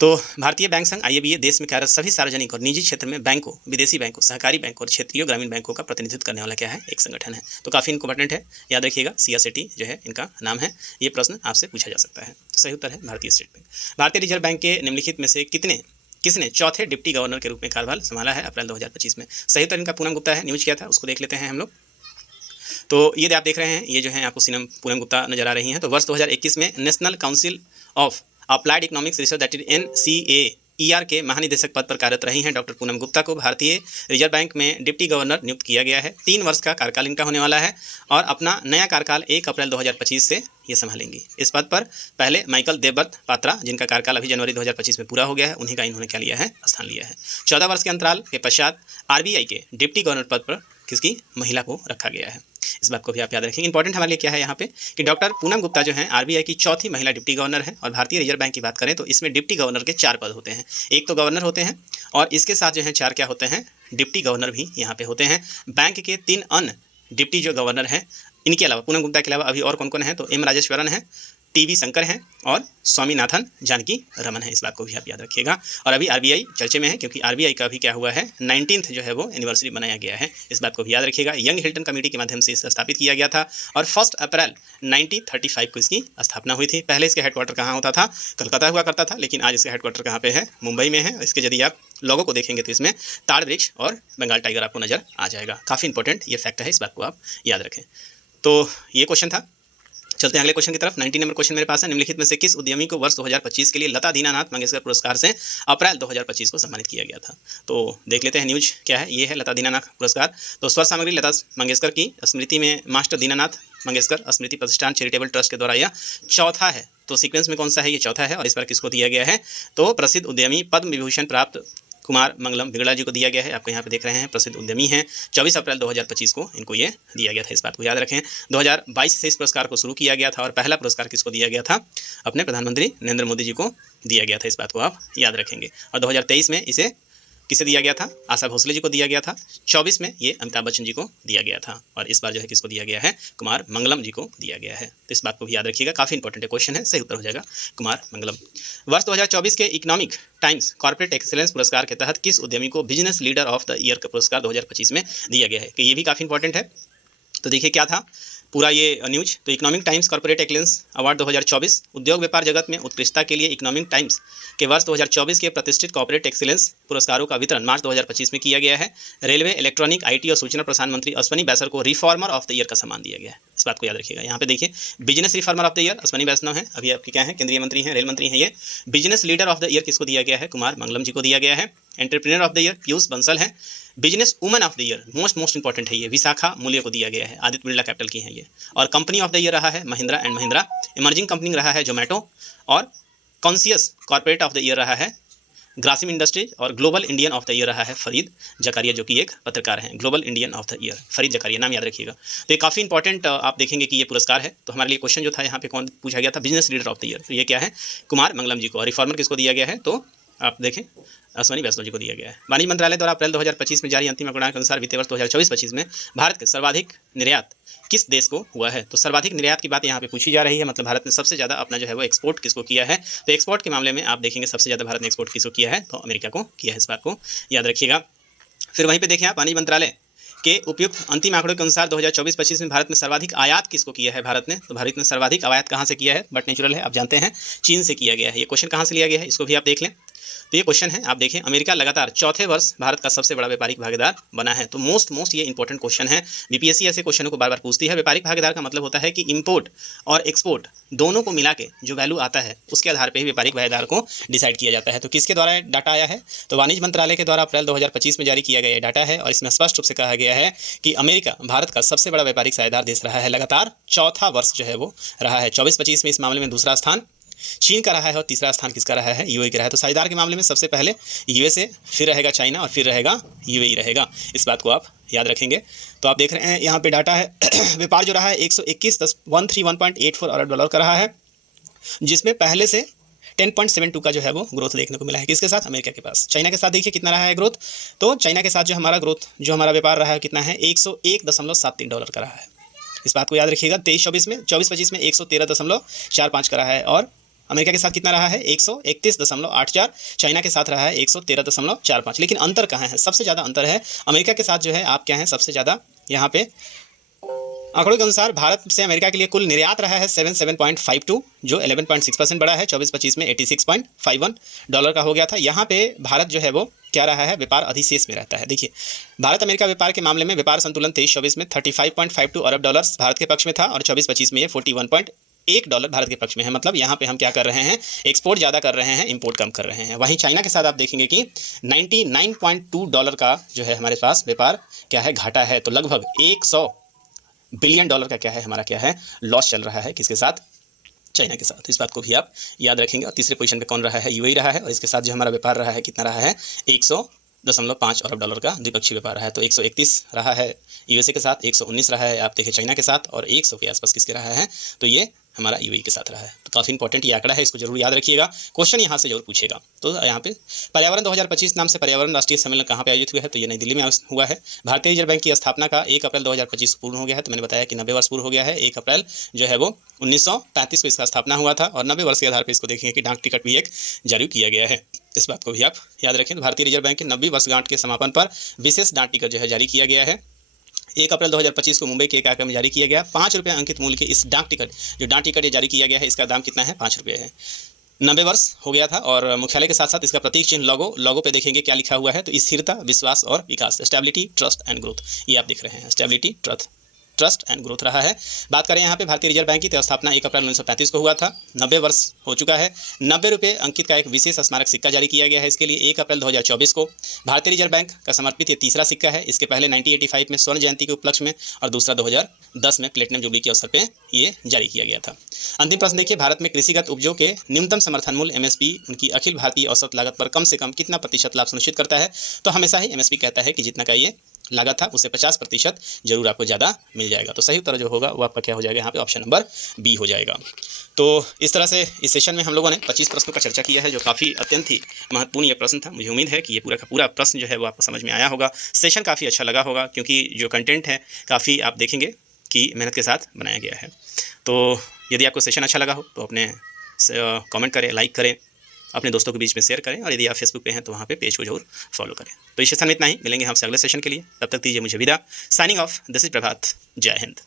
तो भारतीय बैंक संघ IABA देश में कार्यरत सभी सार्वजनिक और निजी क्षेत्र में बैंकों, विदेशी बैंकों, सहकारी बैंकों और क्षेत्रीय ग्रामीण बैंकों का प्रतिनिधित्व करने वाला क्या है, एक संगठन है। तो काफ़ी इंपॉर्टेंट है, याद रखिएगा। CS सेट्टी जो है इनका नाम है। ये प्रश्न आपसे पूछा जा सकता है। तो सही उत्तर है भारतीय स्टेट बैंक। भारतीय रिजर्व बैंक के निम्नलिखित में से किसने चौथे डिप्टी गवर्नर के रूप में कार्यभार संभाला है अप्रैल 2025 में? सही उत्तर इनका पूनम गुप्ता है। न्यूज़ क्या था उसको देख लेते हैं हम लोग। तो ये आप देख रहे हैं, ये जो है आपको पूनम गुप्ता नजर आ रही हैं। तो वर्ष 2021 में national council of applied economics research that is NCAER के महानिदेशक पद पर कार्यरत रही हैं डॉक्टर पूनम गुप्ता को भारतीय रिजर्व बैंक में डिप्टी गवर्नर नियुक्त किया गया है। 3 वर्ष का कार्यकाल इनका होने वाला है और अपना नया कार्यकाल 1 अप्रैल 2025 से ये संभालेंगी। इस पद पर पहले माइकल देवव्रत पात्रा, जिनका कार्यकाल अभी जनवरी 2025 में पूरा हो गया है, उन्हीं का इन्होंने क्या लिया है, स्थान लिया है। 14 वर्ष के अंतराल के पश्चात RBI के डिप्टी गवर्नर पद पर किसकी, महिला को रखा गया है। इस बात को भी आप याद रखेंगे। इंपॉर्टेंट हमारे लिए क्या है यहाँ पे कि डॉक्टर पूनम गुप्ता जो है RBI की चौथी महिला डिप्टी गवर्नर है। और भारतीय रिजर्व बैंक की बात करें तो इसमें डिप्टी गवर्नर के 4 पद होते हैं। एक तो गवर्नर होते हैं और इसके साथ जो है 4 क्या होते हैं, डिप्टी गवर्नर भी यहाँ पे होते हैं। बैंक के 3 अन्य डिप्टी जो गवर्नर हैं, इनके अलावा पूनम गुप्ता के अलावा अभी और कौन कौन है, तो M राजेश्वरन है, TB शंकर हैं और स्वामीनाथन जानकी रमन है। इस बात को भी आप याद रखिएगा। और अभी RBI चर्चे में है क्योंकि RBI का भी क्या हुआ है, 19th जो है वो एनिवर्सरी बनाया गया है। इस बात को भी याद रखिएगा। यंग हिल्टन कमेटी के माध्यम से इसे स्थापित किया गया था और 1 अप्रैल 1935 को इसकी स्थापना हुई थी। पहले इसका हेडक्वार्टर कहाँ होता था, कलकत्ता हुआ करता था, लेकिन आज इसका हेडक्वार्टर कहाँ पे है, मुंबई में है। इसके यदि आप लोगों को देखेंगे तो इसमें ताड़ वृक्ष और बंगाल टाइगर आपको नजर आ जाएगा। काफ़ी इंपॉर्टेंट ये फैक्ट है, इस बात को आप याद रखें। तो ये क्वेश्चन था। चलते हैं अगले क्वेश्चन की तरफ। 19 नंबर क्वेश्चन मेरे पास है। निम्नलिखित में से किस उद्यमी को वर्ष 2025 के लिए लता दीनानाथ मंगेशकर पुरस्कार से अप्रैल 2025 को सम्मानित किया गया था? तो देख लेते हैं न्यूज क्या है। ये है लता दीनानाथ पुरस्कार। तो स्वर सामग्री लता मंगेशकर की स्मृति में मास्टर दीनानाथ मंगेशकर स्मृति प्रतिष्ठान चैरिटेबल ट्रस्ट के द्वारा यह चौथा है। तो सीक्वेंस में कौन सा है, ये चौथा है। और इस बार किसको दिया गया है, तो प्रसिद्ध उद्यमी पद्म विभूषण प्राप्त कुमार मंगलम बिगड़ा जी को दिया गया है। आपको यहाँ पे देख रहे हैं, प्रसिद्ध उद्यमी हैं। 24 अप्रैल 2025 को इनको ये दिया गया था। इस बात को याद रखें। 2022 से इस पुरस्कार को शुरू किया गया था और पहला पुरस्कार किसको दिया गया था, अपने प्रधानमंत्री नरेंद्र मोदी जी को दिया गया था। इस बात को आप याद रखेंगे। और 2023 में इसे किसे दिया गया था, आशा भोसले जी को दिया गया था। 24 में ये अमिताभ बच्चन जी को दिया गया था और इस बार जो है किसको दिया गया है, कुमार मंगलम जी को दिया गया है। तो इस बात को भी याद रखिएगा, काफ़ी इंपॉर्टेंट क्वेश्चन है। सही उत्तर हो जाएगा कुमार मंगलम। वर्ष 2024 के इकोनॉमिक टाइम्स कॉर्पोरेट एक्सीलेंस पुरस्कार के तहत किस उद्यमी को business leader of the year का पुरस्कार 2025 में दिया गया है, कि ये भी काफ़ी इंपॉर्टेंट है। तो देखिए क्या था पूरा ये न्यूज। तो economic times corporate excellence award 2024 उद्योग व्यापार जगत में उत्कृष्टता के लिए इकोनॉमिक टाइम्स के वर्ष 2024 के प्रतिष्ठित कॉर्पोरेट एक्सीलेंस पुरस्कारों का वितरण मार्च 2025 में किया गया है। रेलवे, इलेक्ट्रॉनिक, IT और सूचना प्रसारण मंत्री अश्वनी वैष्णव को रिफॉर्मर ऑफ द ईयर का सम्मान दिया गया है। इस बात को याद रखिएगा। यहाँ पे देखिए business reformer of the year Ashwini Vaishnaw है, अभी आपके क्या है, केंद्रीय मंत्री हैं, रेल मंत्री हैं। ये business leader of the year किसको दिया गया है, कुमार मंगलम जी को दिया गया है। Entrepreneur of the year Piyush Bansal हैं। Business woman of the year most important है ये, विशाखा मूल्य को दिया गया है, आदित्य बिरला कैपिटल की हैं ये। और कंपनी ऑफ द ईयर रहा है Mahindra and Mahindra. Emerging company रहा है जोमेटो। और conscious corporate of the year रहा है ग्रासिम इंडस्ट्रीज। और global Indian of the year रहा है फरीद जकारिया, जो कि एक पत्रकार हैं। Global Indian of the year Fareed Zakaria, नाम याद रखिएगा। तो ये काफ़ी इंपॉर्टेंट आप देखेंगे कि ये पुरस्कार है। तो हमारे लिए क्वेश्चन जो था यहाँ पे कौन पूछा गया था, business leader of the year, तो ये क्या है, कुमार मंगलम जी को। और रिफॉर्मर किसको दिया गया है, तो आप देखें अश्वनी वैष्णव जी को दिया गया है। वाणिज्य मंत्रालय द्वारा अप्रैल 2025 में जारी अंतिम आंकड़ों के अनुसार वित्तीय वर्ष 2024-25 में भारत के सर्वाधिक निर्यात किस देश को हुआ है। तो सर्वाधिक निर्यात की बात यहाँ पे पूछी जा रही है, मतलब भारत ने सबसे ज़्यादा अपना जो है वो एक्सपोर्ट किसको किया है। तो एक्सपोर्ट के मामले में आप देखेंगे सबसे ज़्यादा भारत ने एक्सपोर्ट किसको किया है, तो अमेरिका को किया है, इस बात को याद रखिएगा। फिर वहीं पर देखें आप, वाणिज्य मंत्रालय के उपयुक्त अंतिम आंकड़ों के अनुसार 2024-25 में भारत में सर्वाधिक आयात किसको किया है भारत ने। तो भारत ने सर्वाधिक आयात कहाँ से किया है, बट नेचुरल है, आप जानते हैं चीन से किया गया है। ये क्वेश्चन कहाँ से लिया गया है, इसको भी आप देख लें। तो ये क्वेश्चन है, आप देखें, अमेरिका लगातार चौथे वर्ष भारत का सबसे बड़ा व्यापारिक भागीदार बना है। तो मोस्ट ये इंपॉर्टेंट क्वेश्चन है। बीपीएससी ऐसे क्वेश्चनों को बार बार पूछती है। व्यापारिक भागीदार का मतलब होता है कि इंपोर्ट और एक्सपोर्ट दोनों को मिला के जो वैल्यू आता है उसके आधार पर ही व्यापारिक भागीदार को डिसाइड किया जाता है। तो किसके द्वारा डाटा आया है, तो वाणिज्य मंत्रालय के द्वारा अप्रैल 2025 में जारी किया गया डाटा है। और इसमें स्पष्ट रूप से कहा गया है कि अमेरिका भारत का सबसे बड़ा व्यापारिक साझेदार देश रहा है, लगातार चौथा वर्ष जो है वो रहा है। 24-25 में इस मामले में दूसरा स्थान चीन का रहा है और तीसरा स्थान किसका रहा है, यूएई का रहा है। तो साझेदार के मामले में सबसे पहले यूएसए, फिर रहेगा चाइना और फिर रहेगा यूएई रहेगा, इस बात को आप याद रखेंगे। तो आप देख रहे हैं यहाँ पे डाटा है, व्यापार जो रहा है 131.84 अरब डॉलर का रहा है, जिसमें पहले से 10.72 का जो है वो ग्रोथ देखने को मिला है। किसके साथ, अमेरिका के पास। चाइना के साथ देखिए कितना रहा है ग्रोथ, तो चाइना के साथ जो हमारा ग्रोथ, जो हमारा व्यापार रहा है कितना है, 101.73 डॉलर का रहा है, इस बात को याद रखिएगा। 23-24 में 24-25 में 113.45 का रहा है। और अमेरिका के साथ कितना रहा है, 131.84। चाइना के साथ रहा है 113.45। लेकिन अंतर कहाँ है, सबसे ज़्यादा अंतर है अमेरिका के साथ जो है आप क्या है, सबसे ज़्यादा यहाँ पे आंकड़ों के अनुसार भारत से अमेरिका के लिए कुल निर्यात रहा है 77.52, जो 11.6% बढ़ा है। 24-25 में 86.51 डॉलर का हो गया था। यहाँ पे भारत जो है वो क्या रहा है, व्यापार अधिशेष में रहता है। देखिए, भारत अमेरिका व्यापार के मामले में व्यापार संतुलन 23-24 में 35.52 अरब डॉलर भारत के पक्ष में था और 24-25 में ये 41.1 डॉलर भारत के पक्ष में है। मतलब यहाँ पे हम क्या कर रहे हैं, एक्सपोर्ट ज़्यादा कर रहे हैं, इंपोर्ट कम कर रहे हैं। वहीं चाइना के साथ आप देखेंगे कि 99.2 डॉलर का जो है हमारे पास व्यापार क्या है, घाटा है। तो लगभग 100 बिलियन डॉलर का क्या है, हमारा क्या है, लॉस चल रहा है, किसके साथ, चाइना के साथ। तो इस बात को भी आप याद रखेंगे। और तीसरे पोजीशन पे कौन रहा है, यूएई रहा है। और इसके साथ जो हमारा व्यापार रहा है कितना रहा है, 100.5 अरब डॉलर का द्विपक्षीय व्यापार रहा है। तो 131 रहा है यूएसए के साथ, 119 रहा है आप देखिए चाइना के साथ, और 100 के आसपास किसके रहा है, तो ये हमारा यूएई के साथ रहा है। तो काफ़ी इंपॉर्टेंट ये आंकड़ा है, इसको जरूर याद रखिएगा, क्वेश्चन यहाँ से जरूर पूछेगा। तो यहाँ पे पर्यावरण 2025 नाम से पर्यावरण राष्ट्रीय सम्मेलन कहाँ पे आयोजित हुआ है, तो ये नई दिल्ली में हुआ है। भारतीय रिजर्व बैंक की स्थापना का 1 अप्रैल 2025 को पूर्ण हो गया है। तो मैंने बताया कि 90 वर्ष पूर्ण हो गया है। 1 अप्रैल जो है वो 1935 को इसका स्थापना हुआ था और 90 वर्ष के आधार पर इसको देखेंगे कि डाक टिकट भी एक जारी किया गया है। इस बात को भी आप याद रखें। भारतीय रिजर्व बैंक के 90वीं वर्षगांठ के समापन पर विशेष डाक टिकट जो है जारी किया गया है। 1 अप्रैल 2025 को मुंबई के एक आकर में जारी किया गया। 5 रुपये अंकित मूल्य के इस डाक टिकट ये जारी किया गया है, इसका दाम कितना है, 5 रुपये है। 90 वर्ष हो गया था। और मुख्यालय के साथ साथ इसका प्रतीक चिन्ह लोगो पे देखेंगे क्या लिखा हुआ है, तो स्थिरता, विश्वास और विकास, स्टेबिलिटी, ट्रस्ट एंड ग्रोथ, ये आप देख रहे हैं, स्टेबिलिटी, ट्रस्ट एंड ग्रोथ रहा है। बात करें यहाँ पे भारतीय रिजर्व बैंक की, तो स्थापना 1 अप्रैल 1935 को हुआ था। 90 वर्ष हो चुका है। 90 रुपये अंकित का एक विशेष स्मारक सिक्का जारी किया गया है इसके लिए 1 अप्रैल 2024 को। भारतीय रिजर्व बैंक का समर्पित ये तीसरा सिक्का है। इसके पहले 1985 में स्वर्ण जयंती के उपलक्ष्य में और दूसरा 2010 में प्लेटिनम जुबली के अवसर पर ये जारी किया गया था। अंतिम प्रश्न देखिए, भारत में कृषिगत उपजों के न्यूनतम समर्थन मूल्य एमएसपी उनकी अखिल भारतीय औसत लागत पर कम से कम कितना प्रतिशत लाभ सुनिश्चित करता है। तो हमेशा ही एमएसपी कहता है कि जितना का ये लागत था उससे 50% जरूर आपको ज़्यादा मिल जाएगा। तो सही उत्तर जो होगा वो आपका क्या हो जाएगा, यहाँ पे ऑप्शन नंबर बी हो जाएगा। तो इस तरह से इस सेशन में हम लोगों ने 25 प्रश्नों का चर्चा किया है, जो काफ़ी अत्यंत ही महत्वपूर्ण ये प्रश्न था। मुझे उम्मीद है कि ये पूरा का पूरा प्रश्न जो है वो आपको समझ में आया होगा। सेशन काफ़ी अच्छा लगा होगा, क्योंकि जो कंटेंट है काफ़ी आप देखेंगे कि मेहनत के साथ बनाया गया है। तो यदि आपको सेशन अच्छा लगा हो तो अपने कमेंट करें, लाइक करें, अपने दोस्तों के बीच में शेयर करें, और यदि आप फेसबुक पे हैं तो वहाँ पे पेज को जरूर फॉलो करें। तो इस सेशन में इतना ही, मिलेंगे हमसे अगले सेशन के लिए। तब तक दीजिए मुझे विदा। साइनिंग ऑफ, दिस इज प्रभात। जय हिंद।